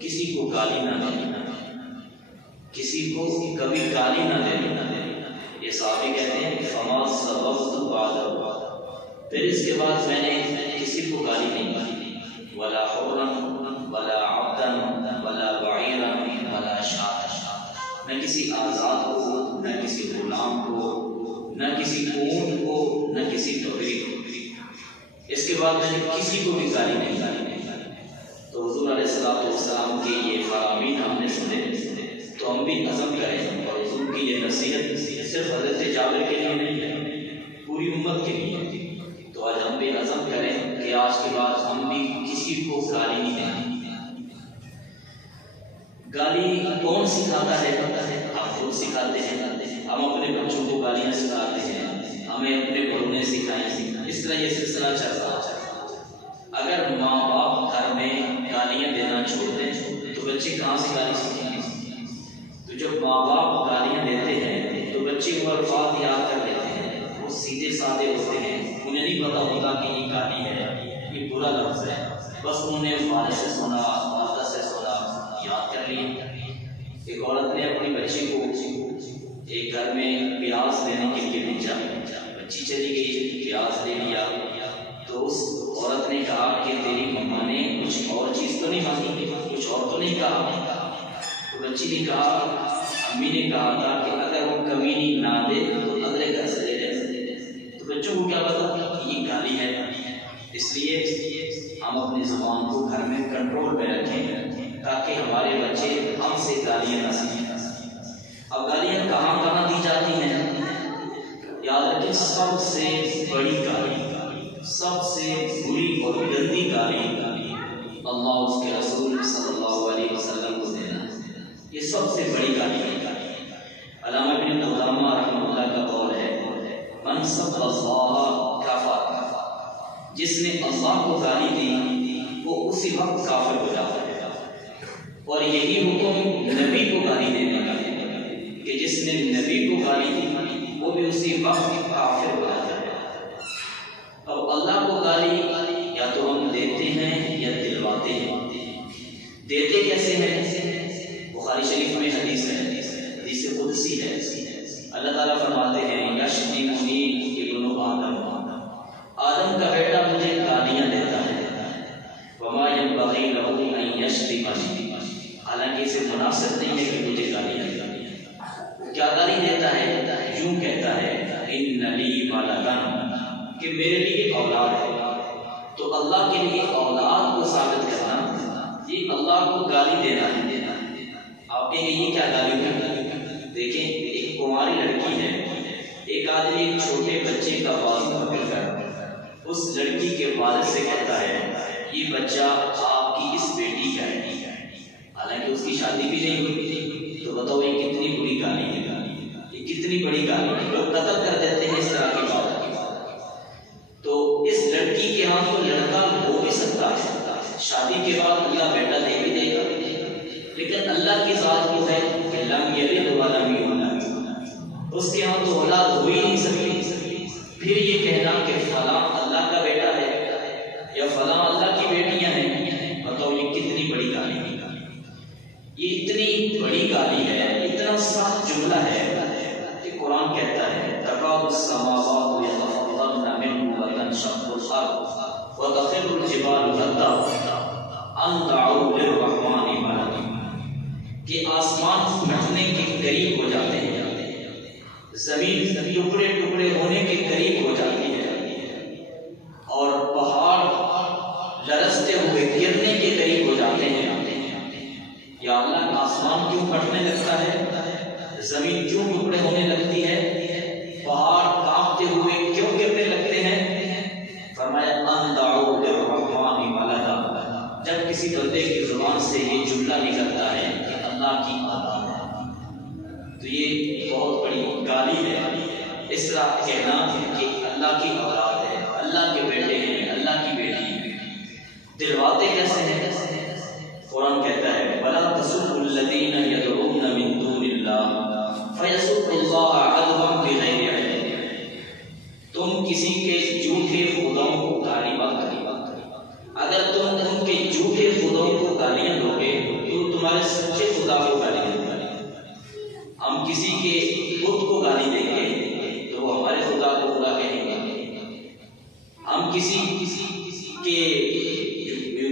کسی کو گالی نہ دینا، کسی کو کبھی گالی نہ دینا۔ یہ صحابی کہتے ہیں فما سبقت بعد، پھر اس کے بعد میں نے کسی کو گالی نہیں دی، ولا حرا ولا عبدا ولا بعیرا ولا شاة، نہ کسی آزاد کو، نہ کسی غلام کو، نہ کسی اونٹ کو، نہ کسی بکری کو۔ اس کے بعد میں نے کسی کو بھی گالی نہیں دی۔ تو حضور علیہ السلام کی یہ فرامین ہم نے سنے تو ہم بھی عزم کریں، اور حضور کی یہ نصیحت صرف حضرت جابر کے لیے نہیں ہے، پوری امت کے لیے۔ تو آج ہم بھی عزم کریں کہ آج کے بعد ہم بھی کسی کو گالی نہیں دیں۔ گالی کون سکھاتا ہے؟ ہم خود سکھاتے ہیں، ہم اپنے بچوں کو گالیاں سکھاتے ہیں، ہمیں اپنے بڑوں نے سکھائیں، اس طرح یہ سلسلہ چل رہا ہے۔ اگر ماں باپ گھر میں گالیاں دینا چھوڑ دیں تو بچے کہاں سے گالی سیکھیں گے؟ تو جب ماں باپ گالیاں دیتے ہیں تو بچے وہ الفاظ یاد کر لیتے ہیں، وہ سیدھے سادے ہوتے ہیں، انہیں نہیں پتا ہوتا کہ یہ گالی ہے، یہ برا لفظ ہے، بس انہوں نے والد سے سنا، والدہ سے سنا، یاد کر لیا۔ ایک عورت نے اپنی بچی کو ایک گھر میں پیاز لینے کے لیے بھیجا، بچی چلی گئی، پیاز لے لیا، تو اس عورت نے کہا کہ تیری مما نے کچھ اور چیز تو نہیں مانگی، کچھ اور تو نہیں کہا؟ تو بچی نے کہا امی نے کہا تھا کہ اگر وہ کمینی نہ دے تو اگلے گھر سے لے لے۔ تو بچوں کو کیا پتا کہ یہ گالی ہے؟ اس لیے ہم اپنی زبان کو گھر میں کنٹرول میں رکھیں تاکہ ہمارے بچے ہم سے گالیاں نہ سیکھیں۔ اب گالیاں کہاں کہاں دی جاتی ہیں؟ یاد رکھیں سب سے بڑی گالی، سب سے بری اور گندی گالی اللہ اس کے رسول صلی اللہ علیہ وسلم کو دینا، یہ سب سے بڑی گالی ہے۔ علامہ ابن قدامہ رحمہ اللہ کا قول ہے من سب اللہ کافر، جس نے اللہ کو گالی دی وہ اسی وقت کافر ہو جاتا ہے، اور یہی حکم نبی کو گالی دینے کا ہے کہ جس نے نبی کو گالی دی وہ بھی اسی وقت کافر ہو جاتا ہے۔ اب اللہ کو گالی یا تو ہم دیتے ہیں یا دلواتے ہیں۔ دیتے کیسے ہیں؟ بخاری شریف میں حدیث ہے، حدیث قدسی ہے، اللہ تعالیٰ فرماتے ہیں یشتمنی ابن آدم، آدم کا بیٹا مجھے گالیاں دیتا ہے، وما ينبغي له ان يشتمنی، حالانکہ اسے مناسب نہیں ہے کہ مجھے گالیاں دے۔ کیا گالی دیتا ہے؟ یوں کہتا ہے ان لی ولدن، کہ میرے لیے اولاد ہے۔ تو اللہ کے لیے اولاد کو ثابت کرنا یہ اللہ کو گالی دینا ہے۔ آپ کہیں گے یہ کیا گالی ہے؟ دیکھیں ایک کماری لڑکی ہے، ایک آدمی ایک چھوٹے بچے کا بازو پکڑ کر اس لڑکی کے والد سے کہتا ہے یہ بچہ آپ کی اس بیٹی کا ہے، حالانکہ اس کی شادی بھی نہیں ہوئی۔ تو بتاؤ یہ کتنی بری گالی ہے، یہ کتنی بڑی گالی ہے۔ لوگ قتل کر دیتے ہیں اس طرح کی بات۔ تو اس لڑکی کے ہاں تو لڑکا ہو بھی سکتا ہے، شادی کے بعد اللہ بیٹا دے بھی دے گا، لیکن اللہ کی ذات کو ہے کہ لم یلد ولم یولد، اس کے ہاں تو اولاد ہو ہی نہیں سکتی۔ پھر یہ کہنا کہ فلاں اللہ کا بیٹا ہے یا فلاں اللہ کی بیٹیاں ہیں، بتاؤ یہ کتنی بڑی گالی ہے۔ یہ اتنی بڑی گالی ہے، اتنا سخت جملہ ہے کہ قرآن کہتا ہے تکاد السماوات یتفطرن منہ وتنشق الارض وتخر الجبال هدا ان دعوا للرحمن ولدا، کہ آسمان پھٹنے کے قریب ہو جاتے ہیں، زمین ٹکڑے ٹکڑے ہونے کے قریب ہو جاتی ہے، اور پہاڑ لرزتے ہوئے گرنے کے قریب ہو جاتے ہیں۔ یا اللہ آسمان کیوں پھٹنے لگتا ہے، زمین کیوں ٹکڑے ہونے لگتی ہے، پہاڑ کانپتے ہوئے کیوں گرنے لگتے ہیں؟ فرمایا ان دعوا للرحمن ولدا، جب کسی بندے کی زبان سے یہ جملہ نکلتا ہے کہ اللہ کی اولاد ہے، تو یہ بہت بڑی گالی ہے۔ اس طرح کہنا کہ اللہ کی اولاد ہے، اللہ کے بیٹے ہیں، اللہ کی بیٹی ہیں، دلواتے کیسے ہیں؟ قرآن کہتا ہے وَلَا تَسُبُّوا الَّذِينَ يَدْعُونَ مِن دُونِ اللَّهِ فَيَسُبُّوا اللَّهَ عَدْوًا بِغَيْرِ عِلْمٍ، تم کسی کے جھوٹے خداؤں کو گالی مت کرو، اگر تم ان کے جھوٹے خداؤں کو گالیاں دو گے تو کسی کے بت کو گالی دیں گے تو وہ ہمارے خدا کو برا کہیں گے. ہم کسی کے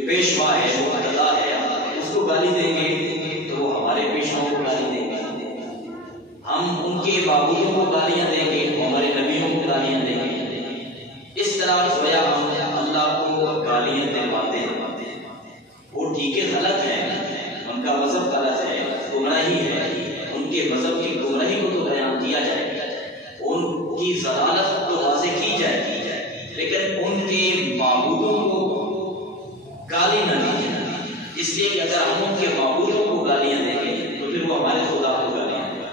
پیشوا ہے، وہ اعلیٰ ہے، اس کو گالی دیں گے تو وہ ہمارے پیشواؤں کو گالی دیں گے. ہم ان کے معبودوں کو گالیاں دیں گے، وہ ہمارے نبیوں کو گالیاں دیں گے. اس طرح گویا ہم اللہ کو گالیاں دلواتے ہیں. وہ ٹھیک ہے، غلط ہے، ان کا مذہب غلط ہے، گمراہی ہے، ان کے مذہب کی گمراہی کو تو بیان کیا جائے، ان کی ضلالت تو واضح کی جائے، لیکن ان کے معبودوں کو گالی نہ دی جائے. اس لیے کہ اگر ہم ان کے معبودوں کو گالیاں دیں گے تو پھر وہ ہمارے خدا کو گالیاں دیں گے.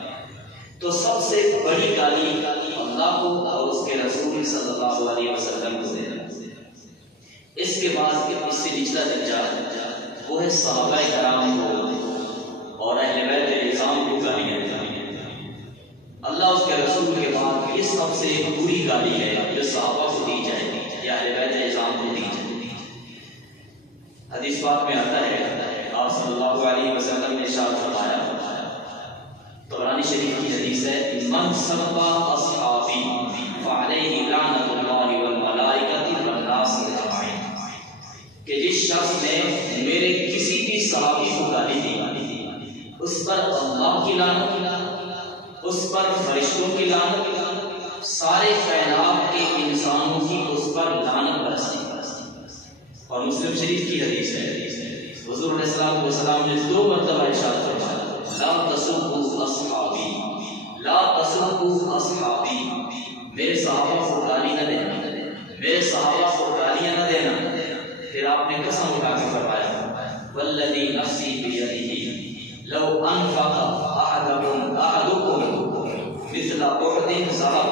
تو سب سے بڑی گالی اللہ کو اور اس کے رسول صلی اللہ علیہ وسلم کو دینا. اس کے بعد اس سے نچلا درجہ وہ ہے صحابہ کرام کو اور اہل بیت اعظام کو گالیاں دینا. اللہ اس کے رسول کے بعد یہ سب سے بری گالی ہے جو صحابہ کو دی جائے یا اہل بیت اعظام کو دی جائے. حدیث پاک میں آتا ہے، آپ صلی اللہ علیہ وسلم نے ارشاد فرمایا، طبرانی شریف کی حدیث ہے، من سب اصحابی فعلیہ لعنۃ اللہ والملائکۃ والناس اجمعین، کہ جس شخص نے میرے کسی بھی صحابی کو گالی دی اس پر اللہ کی لعنت، اس پر فرشتوں کی لعنت، سارے کائنات کے انسانوں کی اس پر لعنت برستی. اور مسلم شریف کی حدیث ہے، حضور علیہ السلام نے 2 مرتبہ ارشاد فرمایا، لا تسبوا اصحابی، لا تسبوا اصحابی، میرے صحابہ کو گالی نہ دینا، میرے صحابہ کو گالیاں نہ دینا. پھر آپ نے قسم اٹھا کے فرمایا، والذی نفسی بیدہ لو انفق احدکم مثل احد ذهب،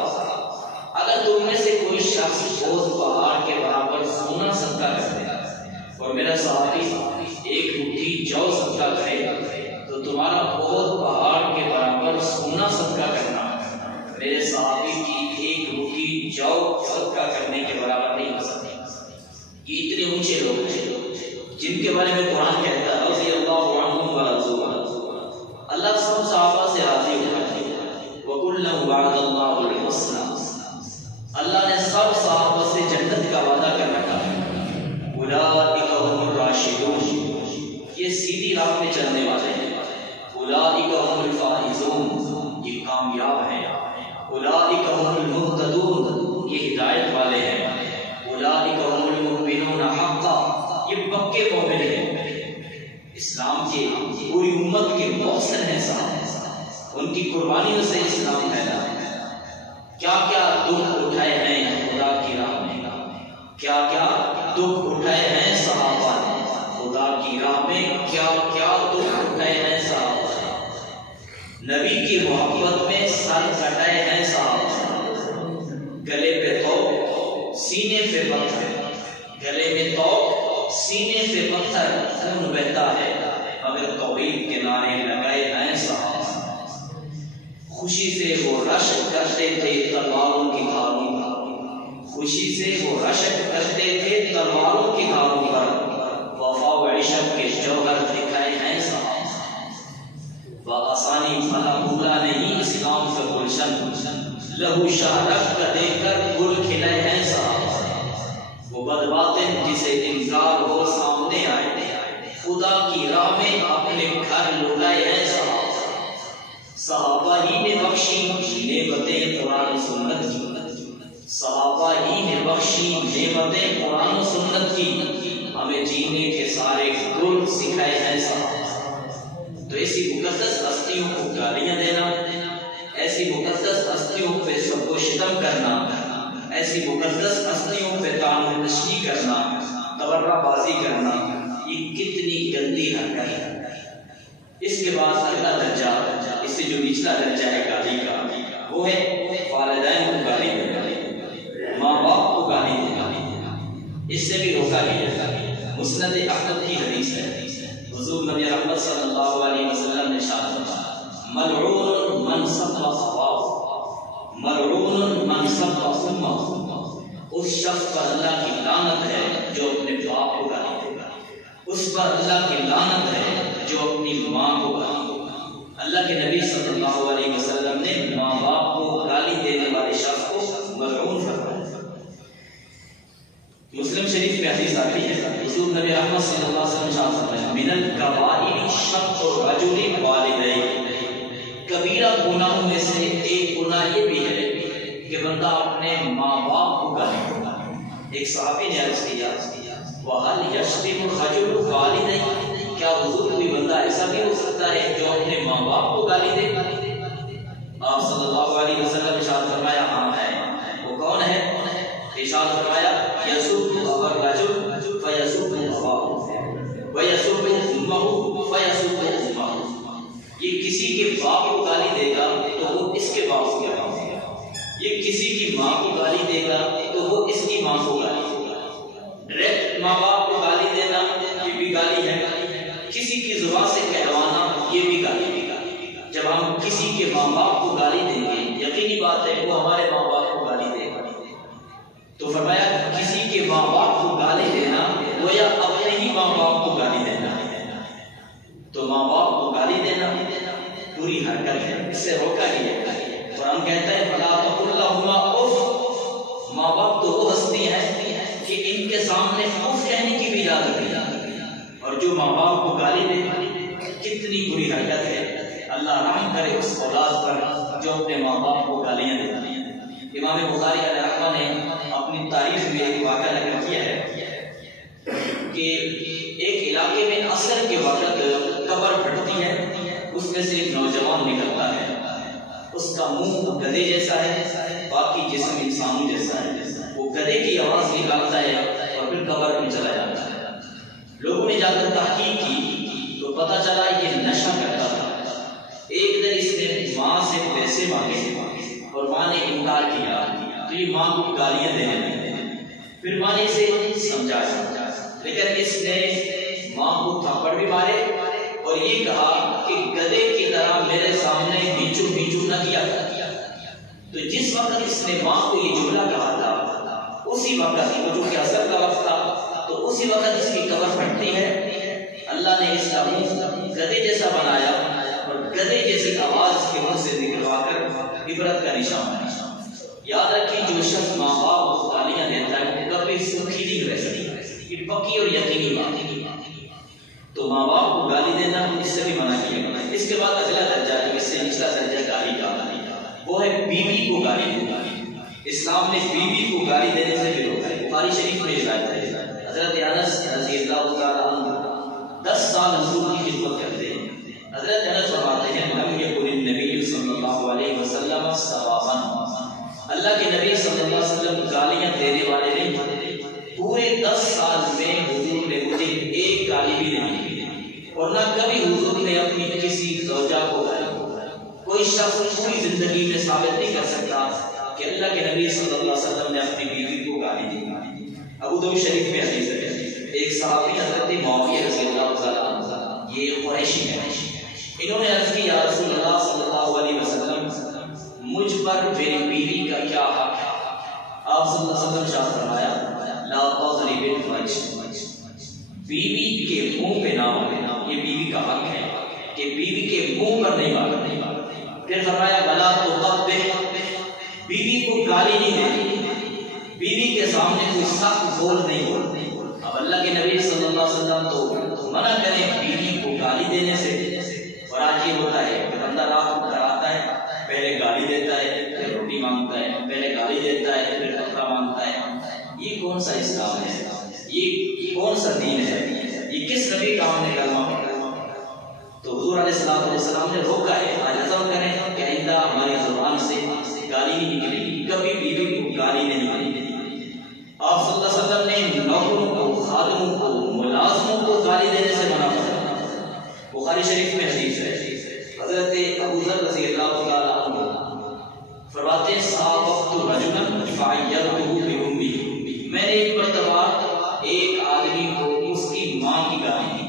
اگر تم میں سے کوئی شخص احد پہاڑ کے برابر سونا صدقہ کر دے اور میرا صحابی ایک مٹھی جو صدقہ کرے تو تمہارا احد پہاڑ کے برابر سونا صدقہ کرنا میرے صحابی کی ایک مٹھی جو صدقہ کرنے کے برابر نہیں ہو سکتی. یہ اتنے اونچے لوگ ہیں جن کے بارے میں قرآن کہتا ہے رضی اللہ عنہم ورضوا عنہ، اللہ سب صحابہ سے راضی ہو گئے. وَكُلًّا وَعَدَ اللَّهُ الْحُسْنَى، اللہ نے سب صحابہ سے جنت کا وعدہ کر رکھا ہے. اولئک هم الراشدون، یہ سیدھی راہ پہ چلنے والے ہیں. اولئک هم الفائزون، یہ کامیاب ہیں. اولئک هم المهتدون، یہ ہدایت والے ہیں. اولئک هم المؤمنون حقا، یہ پکے مومن ہیں. اسلام کے پوری امت کے محسن ہیں صاحب، ان کی قربانیوں سے اسلام پھیلا. کیا کیا دکھ اٹھائے ہیں خدا کی راہ میں، کیا کیا دکھ اٹھائے ہیں صحابہ نے خدا کی راہ میں، کیا کیا دکھ اٹھائے ہیں صحابہ. نبی کی محبت میں سر کٹائے ہیں صحابہ. گلے پہ توق، سینے پہ پتھر، گلے میں توق، سینے پہ پتھر، خون بہتا ہے مگر توحید کے نعرے لگائے ہیں صحابہ. خوشی سے وہ رشک کرتے تھے تلواروں کی دھاروں پر، خوشی سے وہ رشک کرتے تھے تلواروں کی دھاروں پر. وفا و عشق کے جوہر دکھائے ہیں صحابہ. بآسانی بھلا بھولا نہیں اسلام کا گلشن، لہو شہرت کا دیکھ کر گل کھلائے ہیں صحابہ. وہ بدباطن جسے انکار ہو سامنے آئے، خدا کی راہ میں اپنے گھر لٹائے ہیں صحابہ. صحابہ ہی نے بخشی نعمتیں قرآن و سنت کی، صحابہ ہی نے بخشی نعمتیں قرآن و سنت کی. ہمیں جینے کے سارے گل سکھائے ہیں صحابہ. تو ایسی مقدس ہستیوں کو گالیاں دینا، ایسی مقدس ہستیوں پہ سب کو شتم کرنا، ایسی مقدس ہستیوں پہ طعن و تشنیع کرنا، تبرہ بازی کرنا، یہ کتنی گندی حرکت ہے. اس کے بعد اگلا درجہ، اس سے جو نچلا درجہ ہے گالی کا، وہ ہے والدین کو گالی دینا، ماں باپ کو گالی دینا. اس سے بھی روکا گیا. مسند احمد کی حدیث ہے، حضور نبی رحمت صلی اللہ علیہ وسلم نے ارشاد فرمایا، ملعون من سب اباه، ملعون من سب امه، اس شخص پر اللہ کی لعنت ہے جو اپنے باپ کو گالی دے گا، اس پر اللہ کی لعنت ہے جو اپنی ماں کو گالی دے گا. اللہ کے نبی صلی اللہ علیہ وسلم نے ماں باپ کو گالی دینے والے شخص کو ملعون فرمایا۔ مسلم شریف میں حدیث آتی ہے، حضور نبی رحمت صلی اللہ علیہ وسلم ارشاد فرمایا من الکبائر شتم الرجل والدیہ، کبیرہ گناہوں میں سے ایک گناہ یہ بھی ہے کہ بندہ اپنے ماں باپ کو گالی دیتا ہے۔ ایک صحابی نے عرض کیا وَهَلْ يَشْتِمُ الرَّجُلُ وَالِدَيْهِ، کیا حضور کوئی بندہ ایسا بھی ہو سکتا ہے جو اپنے ماں باپ کو گالی دے؟ آپ صلی اللہ علیہ وسلم ارشاد فرمایا ہاں ہے۔ وہ کون ہے؟ ارشاد فرمایا یسب الرجل فیسب اباہ ویسب امہ فیسب امہ، یہ کسی کے باپ کو گالی دے گا تو وہ اس کے باپ کو گالی دے گا، یہ کسی کی ماں کو گالی دے گا تو وہ اس کی ماں کو گالی دے گا۔ ڈائریکٹ ماں باپ کو گالی دینا یہ بھی گالی ہے، کسی کی زبان سے کہوانا یہ بھی گالی ہے۔ جب ہم کسی کے ماں باپ کو گالی دیں گے یقینی بات ہے وہ ہمارے ماں باپ کو گالی دے گا، تو فرمایا کسی کے ماں باپ کو گالی دینا گویا اپنے ہی ماں باپ کو گالی دینا ہے۔ تو ماں باپ کو گالی دینا بری حرکت ہے، اس سے روکا گیا ہے۔ قرآن کہتا ہے فلا تقل لهما اف، ماں باپ تو وہ ہستی ہیں کہ ان کے سامنے اف کہنے کی بھی اجازت نہیں، اور جو ماں باپ کو گالی دے کتنی بری حرکت ہے۔ اللہ رحم کرے اس اولاد پر جو اپنے ماں باپ کو گالیاں دیتی ہیں۔ امام بخاری علیہ رحمہ نے اپنی تاریخ میں ایک واقعہ نقل کیا ہے کہ ایک علاقے میں عصر کے وقت قبر پھٹتی ہے، اس میں سے ایک نوجوان نکلتا ہے، اس کا منہ گدھے جیسا ہے، باقی جسم انسانوں جیسا ہے، وہ گدھے کی آواز نکالتا ہے اور پھر قبر میں چلا جاتا ہے۔ لوگوں نے جا کر تحقیق کی تو پتہ چلا یہ نشہ کرتا تھا۔ ایک دن اس نے ماں سے پیسے مانگے اور ماں نے انکار کیا تو یہ ماں کو گالیاں دینے لگے۔ پھر ماں نے اسے سمجھایا لیکن اس نے ماں کو تھپڑ بھی مارے اور یہ کہا کہ گدھے کی طرح میرے سامنے بیچو بیچو نہ کیا۔ تو جس وقت اس نے ماں کو یہ جملہ کہا تھا اسی وقت وہ جو کہ عصر کا وقت تھا تو اسی وقت اس کی قبر پھٹتی ہے۔ اللہ نے اس کا منہ گدھے جیسا بنایا اور گدھے جیسی آواز کے منہ سے نکلوا کر عبرت کا نشان بنا۔ یاد رکھیں جو شخص ماں باپ کو گالیاں دیتا ہے وہ کبھی سکھی نہیں رہ سکتی، یہ پکی اور یقینی بات ہے۔ تو ماں باپ کو گالی دینا اس سے بھی منع کیا۔ اس کے بعد اگلا درجہ جو اس سے نچلا درجہ گالی کا وہ ہے بیوی کو گالی دینا۔ اسلام نے بیوی کو گالی دینے سے بھی روکا ہے۔ بخاری شریف میں روایت ہے حضرت انس رضی اللہ تعالیٰ عنہ 10 سال حضور کی خدمت کرتے ہیں۔ حضرت انس فرماتے ہیں لم یکن النبی صلی اللہ علیہ وسلم سوابا، اللہ کے نبی صلی اللہ علیہ وسلم گالیاں دینے والے نہیں تھے۔ پورے 10 سال میں حضور نے مجھے ایک گالی بھی نہیں دی اور نہ کبھی حضور نے اپنی کسی زوجہ کو گالی۔ کوئی شخص پوری زندگی میں ثابت نہیں کر سکتا کہ اللہ کے نبی صلی اللہ علیہ وسلم نے اپنی بیوی کو گالی دی۔ ابو داؤد شریف میں حدیث ہے ایک صحابی حضرت معاویہ رضی اللہ تعالیٰ عنہ، یہ قریشی ہے، انہوں نے عرض کی یا رسول اللہ صلی اللہ علیہ وسلم مجھ پر میری بیوی کا کیا حق ہے؟ آپ صلی اللہ علیہ وسلم شاہ فرمایا لا تضرب الفرج، بیوی کے منہ پہ نہ مارنا، یہ بیوی کا حق ہے کہ بیوی کے منہ پر نہیں مارنا۔ پھر فرمایا ولا تقبح، بیوی کو گالی نہیں دینی، بیوی کے سامنے کوئی سخت بول نہیں بولتے۔ اب اللہ کے نبی صلی اللہ علیہ وسلم تو منع کریں بیوی کو گالی دینے سے، اور آج یہ ہوتا ہے کہ بندہ رات کو گھر آتا ہے پہلے گالی دیتا ہے پھر روٹی مانگتا ہے، پہلے گالی دیتا ہے پھر کپڑا مانگتا ہے۔ یہ کون سا اسلام ہے؟ یہ کون سا دین ہے؟ یہ کس نبی کا ہم نے کلمہ پڑھا؟ تو حضور علیہ السلام نے روکا ہے۔ آج عزم کریں کہ آئندہ ہماری زبان سے گالی نہیں نکلے گی، کبھی بیوی کو گالی نہیں دی۔ آپ صلی اللہ علیہ وسلم نے نوکروں کو، خادموں کو، ملازموں کو گالی دینے سے منع فرمایا۔ بخاری شریف میں حدیث ہے حضرت ابو ذر رضی اللہ تعالیٰ عنہ فرماتے ہیں صابت رجلا فعیرته بأمه، میں نے ایک مرتبہ ایک آدمی کو اس کی ماں کی گالی دی۔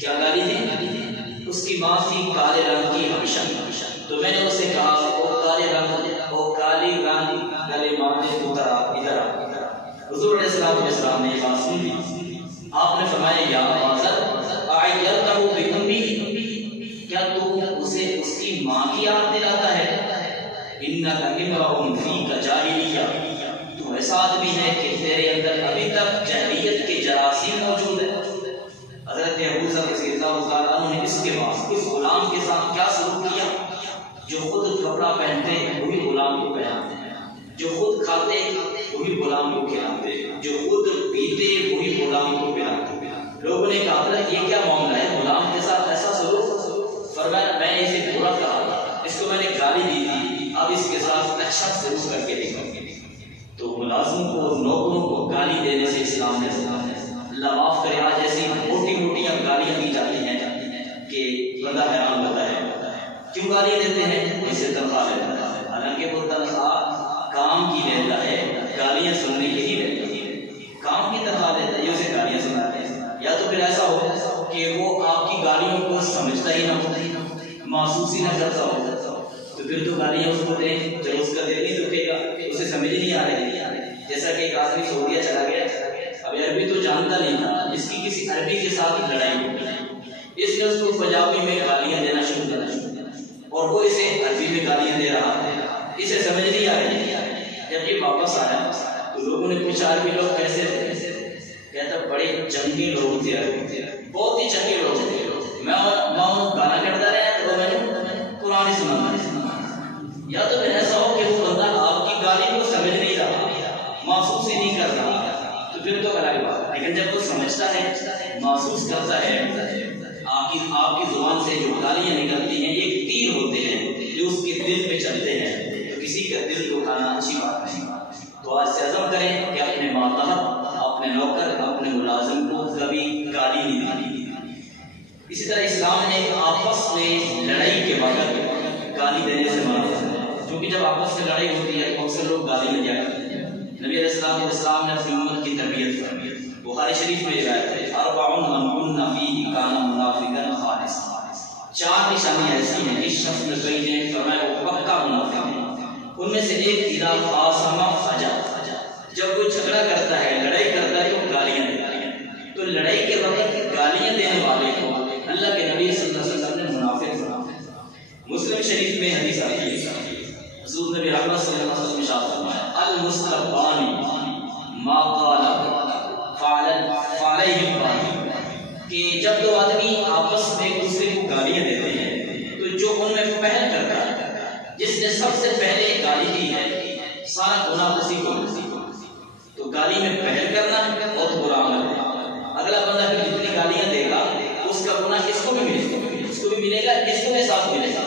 کیا گالی دی؟ اس کی ماں تھی کالے رنگ کی حبشہ، تو میں نے اسے کہا وہ کالے رنگ، وہ کالی رنگ گلے مارنے ادھر آ، ادھر آ۔ حضور علیہ السلام نے یہ بات سن لی۔ آپ نے فرمایا یا ابا ذر اعیرته بأمه، کیا کیا تو اسے اس کی ماں کی یاد دلاتا ہے؟ انک امرؤ فیک جاہلیہ، تو ایسا آدمی ہے کہ تیرے اندر ابھی تک جاہلیت کے جراثیم موجود ہے۔ حضرت ابو ذر رضی اللہ تعالیٰ عنہ نے اس کے بعد اس غلام کے ساتھ کیا سلوک کیا؟ جو خود کپڑا پہنتے ہیں وہی غلام کو پہناتے ہیں، جو خود کھاتے وہی غلام کو کھلاتے، جو خود پیتے وہی غلام کو پلاتے۔ لوگوں نے کہا حضرت یہ کیا معاملہ ہے، غلام کے ساتھ ایسا سلوک؟ فرمایا میں نے اسے برا کہا، اس کو میں نے گالی دی تھی، اب اس کے ساتھ اچھا سلوک کر کے دیکھو۔ تو ملازم کو نوکروں کو گالی دینے سے اسلام نے اللہ معاف کرے آج ایسی موٹی موٹیاں گالیاں دی جاتی ہیں کہ بندہ حیران ہوتا ہے کیوں گالیاں دیتے ہیں؟ اسے تنخواہ لیتا ہے، حالانکہ وہ تنخواہ کام کی لیتا ہے، گالیاں سننے کی ہی لیتا ہے، کام کی تنخواہ لیتا ہے، یہ اسے گالیاں سناتے ہیں۔ یا تو پھر ایسا ہو کہ وہ آپ کی گالیوں کو سمجھتا ہی نہ ہو، محسوس ہی نہ کرتا ہو، تو پھر تو گالیاں اس کو دیں جب اس کا دل نہیں دکھے گا، اسے سمجھ نہیں آ رہی۔ جیسا کہ ایک آدمی سعودیہ چلا گیا، اب عربی تو جانتا نہیں تھا، اس کی کسی عربی کے ساتھ لڑائی ہو گئی، اس نے اس کو پنجابی میں گالیاں دینا شروع کر دی اور وہ اسے عربی میں گالیاں دے رہا ہے، اسے سمجھ نہیں آ رہی۔ جب یہ واپس آیا تو لوگوں نے پوچھا عربی لوگ کیسے تھے؟ کہتا بڑے چنگے لوگ تھے، بہت ہی چنگے لوگ تھے، میں گانا کرتا رہا تو میں نے قرآن ہی سنا۔ یا تو پھر ایسا ہو کہ وہ بندہ آپ کی گالی کو سمجھ نہیں رہا، محسوس ہی نہیں کر رہا، تو پھر تو الگ بات، لیکن جب وہ سمجھتا ہے، محسوس کرتا ہے، آپ کی زبان سے جو گالیاں نکلتی ہیں یہ تیر ہوتے ہیں جو اس کے دل پہ چلتے ہیں، تو کسی کا دل دکھانا اچھی بات نہیں۔ تو آج سے عزم کریں کہ اپنے ماتحت، اپنے نوکر، اپنے ملازم کو کبھی گالی نہیں دینی۔ اسی طرح اسلام نے آپس میں لڑائی کے بغیر گالی دینے سے منع ہے، کیونکہ جب آپس میں لڑائی ہوتی ہے تو اکثر لوگ گالی نہیں دیا کرتے ہیں۔ نبی علیہ السلام نے اپنی امت کی تربیت فرمائی، بخاری شریف میں روایت ہے اربع من کن فیہ کان منافقا خالصا، چار نشانیاں ایسی ہیں اس شخص میں کئی نے فرمایا وہ پکا منافق ہے۔ ان میں سے ایک اذا خاصم فجر، جب وہ جھگڑا کرتا ہے، لڑائی کرتا ہے تو گالیاں دیتا ہے۔ تو لڑائی کے وقت گالیاں دینے والے کو اللہ کے نبی صلی اللہ علیہ وسلم نے منافق فرمایا۔ مسلم شریف میں حدیث آتی ہے، حضور نبی رحمت صلی اللہ علیہ وسلم نے ارشاد فرمایا المستقبانی ما قال فعلیہ البانی، کہ جب دو آدمی آپس میں ایک دوسرے کو گالیاں دیتے ہیں تو جو ان میں پہل کرتا ہے، جس نے سب سے پہلے گالی دی ہے، سارا گناہ اسی کو ملتی۔ تو گالی میں پہل کرنا بہت برا عمل ہے۔ اگلا بندہ پھر جتنی گالیاں دے گا اس کا گناہ کس کو بھی ملے گا، اس کو بھی ملے گا، اس کو بھی ساتھ ملے گا۔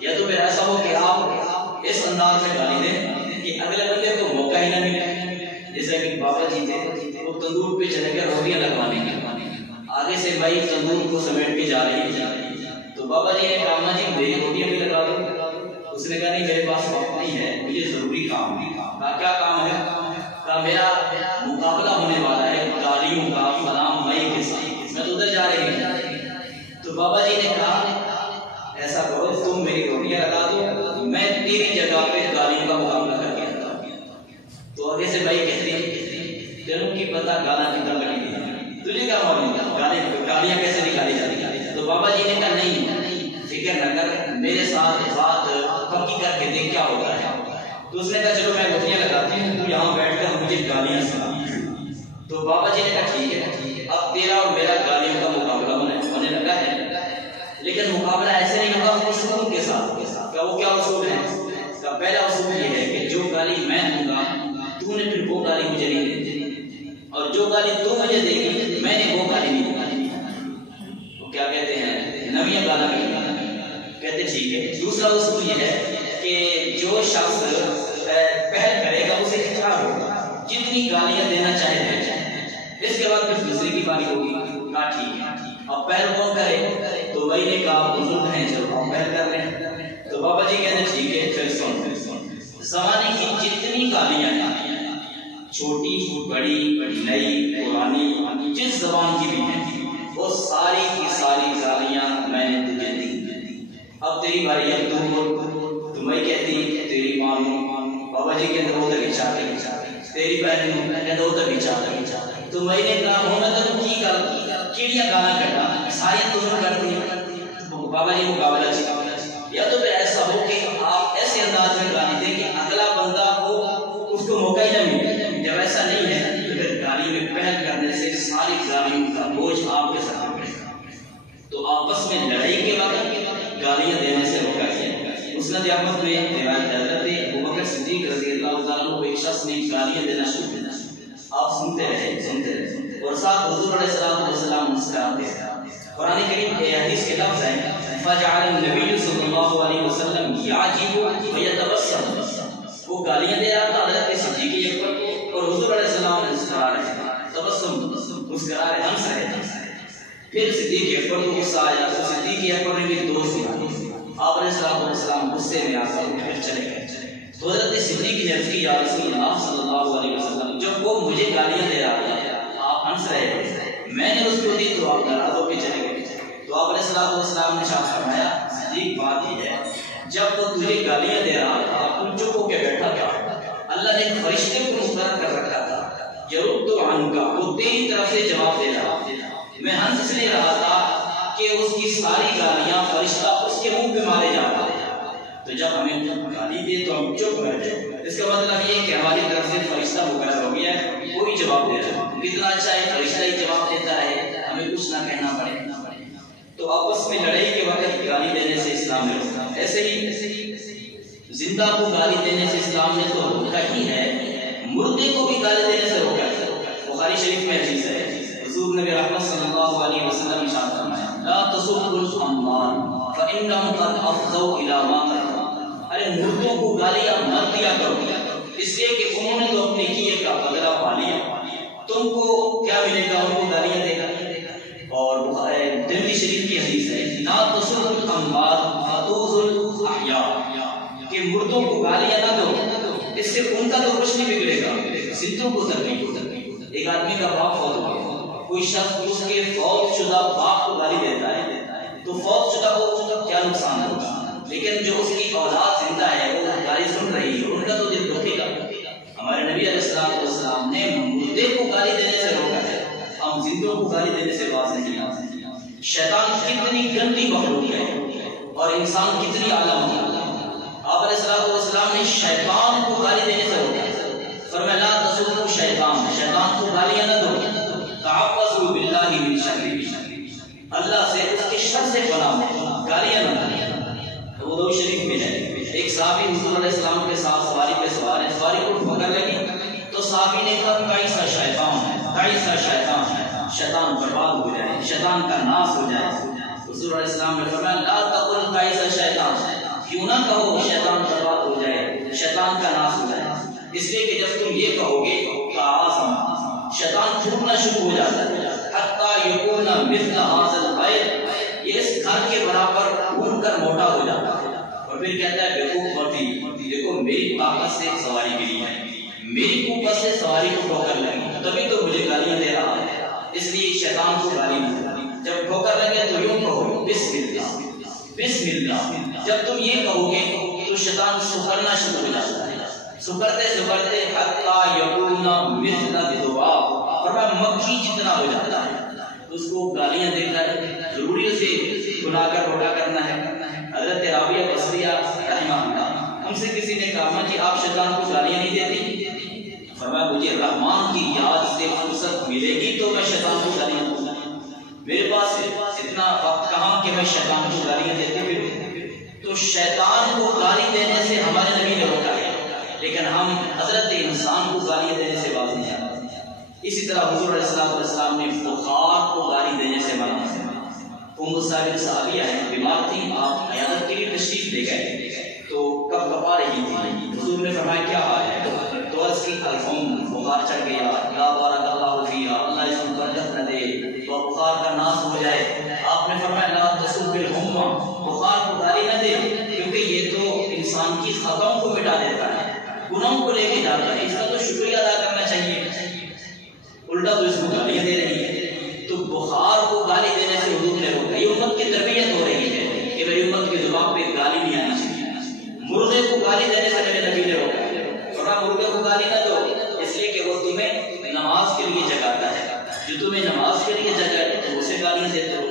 یا تو پھر ایسا ہو کہ آپ اس انداز میں گالی دیں کہ اگلے بندے کو موقع ہی نہ ملے۔ جیسا کہ بابا جی تھے، وہ تندور پہ چلے گئے روٹیاں لگوانے کے، آگے سے بھائی تندور کو سمیٹ کے جا رہی ہے، تو بابا جی نے کہا جی میری روٹیاں بھی لگا دو۔ اس نے کہا نہیں میرے پاس وقت نہیں ہے، مجھے ضروری کام ہے۔ کہا کیا کام ہے؟ کہا میرا مقابلہ ہونے والا ہے گاڑیوں کا فلاں مئی کے ساتھ، میں تو ادھر جا رہی ہوں۔ تو بابا جی نے کہا ایسا کرو تم میری روٹیاں لگا دو، میں تیری جگہ پہ گاڑیوں کا مقابلہ کر کے آتا ہوں۔ تو آگے سے بھائی کہتے ہیں تینوں کی پتہ گانا کتنا لگی تھی، تجھے کیا معلوم گالیاں کیسے نکالی جاتی ہیں؟ تو بابا جی نے کہا نہیں فکر نہ کر، میرے ساتھ بات پکی کر کے دیکھ کیا ہوتا ہے۔ تو اس نے کہا چلو میں روٹیاں لگاتی ہوں، تو یہاں بیٹھ کر مجھے گالیاں سنا۔ تو بابا جی نے کہا ٹھیک ہے، اب تیرا اور میرا گالیوں کا مقابلہ ہونے لگا ہے، لیکن مقابلہ ایسے نہیں ہوگا اصول کے ساتھ۔ کہ وہ کیا اصول ہے؟ کا پہلا اصول یہ ہے کہ جو گالی میں دوں گا تو نے پھر وہ گالی مجھے نہیں دینی، اور جو گالی تو مجھے دے گی میں نے وہ گالی نہیں دینی۔ وہ کیا کہتے ہیں نویاں گانا کہتے ٹھیک ہے۔ دوسرا اصول یہ ہے کہ جو شخص پہل کرے گا اسے اختیار ہوگا، جتنی گالیاں دینا چاہے دے جائے۔ اس کے بعد پھر دوسری کی باری ہوگی، کہا ٹھیک ہے اب پہل کون کرے؟ تو وہی نے کہا بزرگ ہیں چلو ہم پہل کر لیں۔ تو بابا جی کہتے ٹھیک ہے پھر سن زمانے کی جتنی گالیاں ہیں، چھوٹی بڑی نئی پرانی جس زبان کی بھی ہیں، وہ ساری کی ساری گالیاں میں نے تجھے دی۔ اب تیری باری، اب تم بول۔ تو میں کہتی تیری ماں بابا جی کے اندر وہ تک اچھا رہی، تیری بہن کہتے وہ تک اچھا رہی۔ تو میں نے کہا ہونا تو کی گل کیڑیاں گانا کرنا ساری تم کرتی۔ مقابلہ یا تو پھر ایسا ہو کہ آپ ایسے انداز میں گالی دیں کہ اگلا بندہ کو اس کو موقع ہی نہ ملے. جب ایسا نہیں ہے تو پھر گالی میں پہل کرنے سے ساری گالیوں کا بوجھ آپ کے ساتھ پڑے گا. تو آپس میں لڑائی کے وقت گالیاں دینے سے روکا گیا. مسند احمد میں روایت حضرت ابوبکر صدیق رضی اللہ تعالیٰ عنہ کو ایک شخص نے گالیاں دینا شروع کیا. آپ سنتے رہے اور ساتھ حضور علیہ السلام مسکراتے رہے. قرآن کریم کے حدیث کے لفظ ہیں فجعل النبی صلی اللہ علیہ وسلم یعجب ویتبسم. وہ گالیاں دے رہا تھا حضرت صدیق اکبر کو اور حضور علیہ السلام مسکرا رہے تھے. تبسم مسکرا رہے, ہنس رہے تھے. پھر صدیق اکبر کو غصہ آیا تو صدیق اکبر نے بھی دوست دیا. آپ علیہ السلام غصے میں آ کر پھر چلے گئے. تو حضرت صدیق نے عرض کی یا رسول اللہ صلی اللہ علیہ وسلم جب وہ مجھے گالیاں دے رہا تھا آپ ہنس رہے تھے, میں نے اس کو دی تو آپ ناراض ہو کے چلے گئے. تو آپ علیہ السلام نے ارشاد فرمایا صدیق بات یہ ہے جب وہ تجھے گالیاں دے رہا تھا تم چپ ہو کے بیٹھا تھا, اللہ نے ایک فرشتے کو مقرر کر رکھا تھا یرد عنک, وہ تیری طرف سے جواب دے رہا. میں ہنس اس لیے رہا تھا کہ اس کی ساری گالیاں فرشتہ اس کے منہ پہ مارے جاتا ہے. تو جب ہمیں گالی دے تو ہم چپ بیٹھے. اس کا مطلب یہ کہ ہماری طرف سے فرشتہ مقرر ہو گیا ہے, وہی جواب دے رہا ہے. کتنا اچھا ہے فرشتہ ہی جواب دیتا ہے, ہمیں کچھ نہ کہنا پڑے. تو آپس میں لڑائی کے وقت گالی دینے سے اسلام نے روکا. ایسے ہی زندہ کو گالی دینے سے اسلام نے تو روکا ہی ہے, مردے کو بھی گالی دینے سے روکا ہے. بخاری شریف میں حدیث ہے حضور نبی رحمت صلی اللہ علیہ وسلم ارشاد فرمایا لا تسبوا الاموات فانهم قد افضوا الى ما قدموا. ارے مردوں کو گالیاں مت دیا کرو اس لیے کہ انہوں نے تو اپنے کیے کا بدلہ پا لیا. تم کو کیا ملے گا ان کو گالیاں دے گا. اور ترمذی شریف کی حدیث ہے لا تسبوا الاموات فتؤذوا الاحیاء کہ مردوں کو گالیاں نہ دو اس سے ان کا تو کچھ نہیں بگڑے گا, زندوں کو تکلیف ہوگی. ایک آدمی کا باپ فوت ہو گیا, کوئی شخص اس کے فوت شدہ باپ کو گالی دیتا ہے تو فوت شدہ کو کیا نقصان ہوگا, لیکن جو اس کی اولاد زندہ ہے وہ گالی سن رہی ہے ان کا تو دل دکھے گا. ہمارے نبی علیہ السلام نے مردے کو گالی دینے سے روکا ہے, ہم زندوں کو گالی دینے سے باز نہیں آتے. شیطان کتنی گندی مخلوق ہے اور انسان کتنی اعلیٰ مخلوق ہے. آپ علیہ السلام نے شیطان کو گالی دینے سے روکا ہے. فرمایا لا تسبوا شیطان, شیطان کو گالیاں نہ دو. تعوذوا باللہ من شرہ, اللہ سے اس کے شر سے پناہ لو, گالیاں نہ دو. وہ شریف میں ہے ایک صحابی حضور علیہ السلام کے ساتھ سواری پہ سوار ہے, سواری کو ٹھوکر لگی تو صحابی نے کہا کیسا شیطان ہے, کیسا شیطان ہے, شیطان برباد ہو جائے, شیطان کا ناس ہو جائے. حضور علیہ السلام نے فرمایا لا تقل کیسا شیطان, کیوں نہ کہو شیطان برباد ہو جائے, شیطان کا ناس ہو جائے. اس لیے کہ جب تم یہ کہو گے تعاظم, شیطان پھوٹنا شروع ہو جاتا ہے. حتی یکون مثل ھذا الغیر, یہ اس گھر کے برابر پھول کر موٹا ہو جاتا ہے. اور پھر کہتا ہے بیوقوف مرتی, دیکھو میری طاقت سے سواری گری ہے, میری قوت سے سواری کو ٹھوکر لگی, تبھی تو مجھے گالیاں دے رہا ہے. اس لیے شیطان کو گالی نہیں. جب ٹھوکر لگے تو یوں کہو بسم اللہ, بسم اللہ. جب تم یہ کہو گے تو شیطان سکرنا شروع ہو جاتا ہے. سکرتے سکرتے حتی یکون مثل الذباب, فرمایا مکھی جتنا ہو جاتا ہے. اس کو گالیاں دے کر ضروری اسے گناہ کا ٹھوکا کرنا ہے. حضرت رابعہ بصریہ رحمہ اللہ, ہم سے کسی نے کہا جی آپ شیطان کو گالیاں نہیں دیتی. فرمایا مجھے رحمان کی یاد سے فرصت ملے گی تو میں شیطان کو گالیاں دوں گا. میرے پاس اتنا وقت کہاں کہ میں شیطان کو گالیاں دیتے پھروں. تو شیطان کو گالی دینے سے ہمارے نبی نے روکا ہے, لیکن ہم حضرت انسان کو گالیاں دینے سے باز نہیں آتے. اسی طرح حضور علیہ السلام نے بخار کو گالی دینے سے منع کیا. ام سالم صحابیہ ہیں, بیمار تھی, آپ عیادت کے لیے تشریف لے گئے تو کب کپا رہی تھی. حضور نے فرمایا کیا حال ہے, تو عرض کی بخار چڑھ گیا, لا بارک اللہ فیہا, اللہ اس کو برکت نہ دے, تو بخار کا ناس ہو جائے. آپ نے فرمایا لا تسب الحمى, بخار کو گالی نہ دے کیونکہ یہ تو انسان کی خطاؤں کو مٹا دیتا ہے, گناہوں کو لے کے جاتا ہے. اس کا تو شکریہ ادا کرنا چاہیے, الٹا تو اس کو گالیاں دے رہی ہے. تو بخار کو گالی دینے سے حضور نے روکا. یہ امت کی تربیت ہو رہی ہے کہ میری امت کی زبان پہ گالی نہیں آنی چاہیے. مردے کو گالی دینے سے میرے نبی نے روکا. ورنہ مردے کو گالی نہ دو, اس لیے کہ وہ تمہیں نماز کے لیے جگاتا ہے. جو تمہیں نماز کے لیے جگائے تو اسے گالیاں دیتے ہو.